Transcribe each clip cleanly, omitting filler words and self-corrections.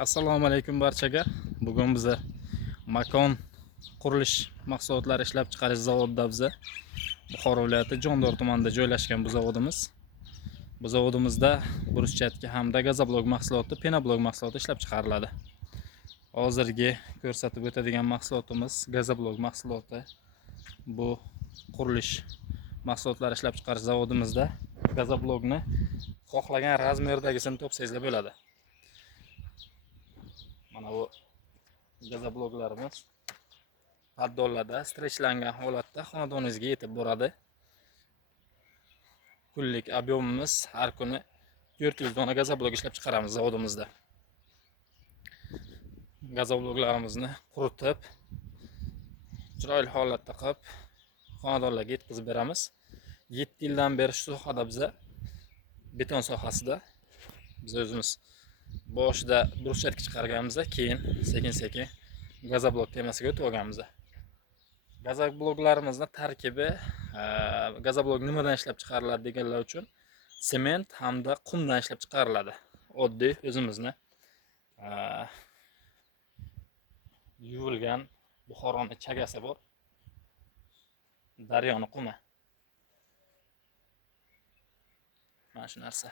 Assalomu alaykum barchaga. Bugun biz makon qurilish mahsulotlari ishlab chiqarish zavodida biz Buxoro viloyati Jondor tumanida joylashgan bu zavodimiz. Bu zavodimizda bruschatka hamda gazoblok mahsuloti, penoblok mahsuloti ishlab chiqariladi. Hozirgi ko'rsatib o'tadigan mahsulotimiz gazoblok mahsuloti. Bu qurilish mahsulotlari ishlab chiqarish zavodimizda gazoblokni xohlagan razmerdagisini topsangizlar bo'ladi. Mana bu gazobloklarimiz paddollarda strechlangan holatda xonadoningizga yetib boradi. Kunlik ob'yomimiz har kuni 400 dona gazoblok ishlab chiqaramiz zavodimizda. Gazobloklarimizni quritib, chiroyli holatda qilib xonadonlarga yetkazib beramiz. 7 yildan beri shu sohada biz beton sohasida biz o'zimiz boshida bruschatka chiqarganmiz, keyin sekin-sekin gazoblok temasiga o'tib olganmiz. Gazobloklarimizni tarkibi gazoblok nimadan ishlab chiqariladi deganlar uchun sement hamda qumdan ishlab chiqariladi. Oddiy o'zimizni yuvilgan Buxoroning chagasi bor. Daryoni qumi. Mana shu narsa.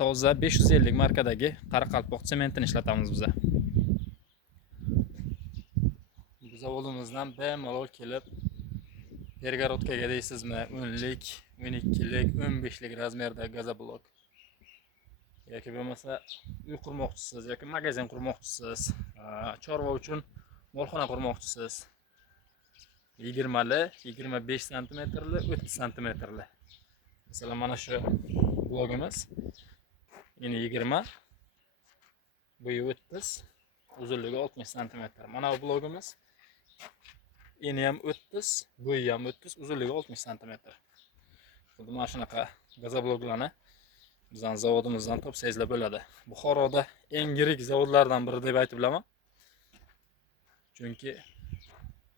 Toza 550 markadagi Qoraqalpoq sementini ishlatamiz biz. Bu zavodimizdan bemalol kelib pergorodkaga deysizmi, 10lik, 12lik, 15lik razmerdagi gazoblok yoki bo'lmasa uy qurmoqchisiz yoki magazin qurmoqchisiz, chorva uchun molxona qurmoqchisiz. 20li, 25 sm, 30 sm. Masalan, mana shu blogimiz eni 20, bo'yi 30, uzunligi 60 sm. Mana bu blogimiz eni ham 30, bo'yi ham 30, uzunligi 60 sm. Xuddi mana shunaqa gazobloklarni bizning zavodimizdan topsangizlar bo'ladi. Buxoroda eng yirik zavodlardan biri deb aytib bilaman. Chunki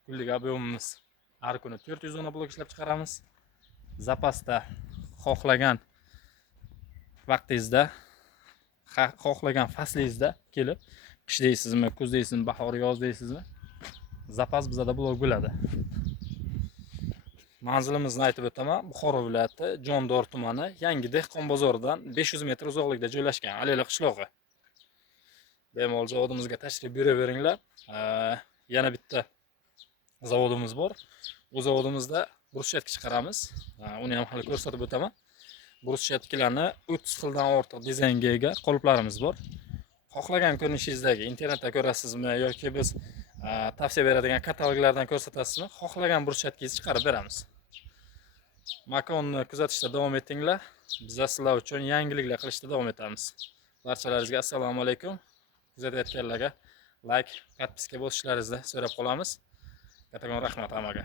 kunlik ob'yomimiz har kuni 400 dona blok ishlab chiqaramiz. Zapasda xohlagan vaqtingizda, xohlagan faslingizda kelib, qish deysizmi, kuz deysizmi, bahor, yoz deysizmi, zapas bizda blok bo'ladi. Manzilimizni aytib o'taman. Buxoro viloyati Jondor tumani Yangi dehqon bozoridan 500 metr uzoqlikda joylashgan Aleli qishlog'i. Bemalol zavodimizga tashrif buyuraveringlar. Yana bitta zavodimiz bor. Bu zavodimizda bruschatka chiqaramiz. Uni ham hali ko'rsatib o'taman. Brushatkalarni 30 xildan ortiq dizaynga ega qoliplarimiz bor. Xohlagan ko'rinishingizdagi internetda ko'rasizmi yoki biz tavsiya beradigan kataloglardan ko'rsatasizmi, xohlagan brushatkangizni chiqarib beramiz. Makonni kuzatishda davom etinglar. Biz sizlar uchun yangiliklar qilishda davom etamiz. Barchalaringizga assalomu alaykum. Kuzatayotganlarga like, podpiska bosishlaringizni so'rab qolamiz. Kattakon rahmat hammaga.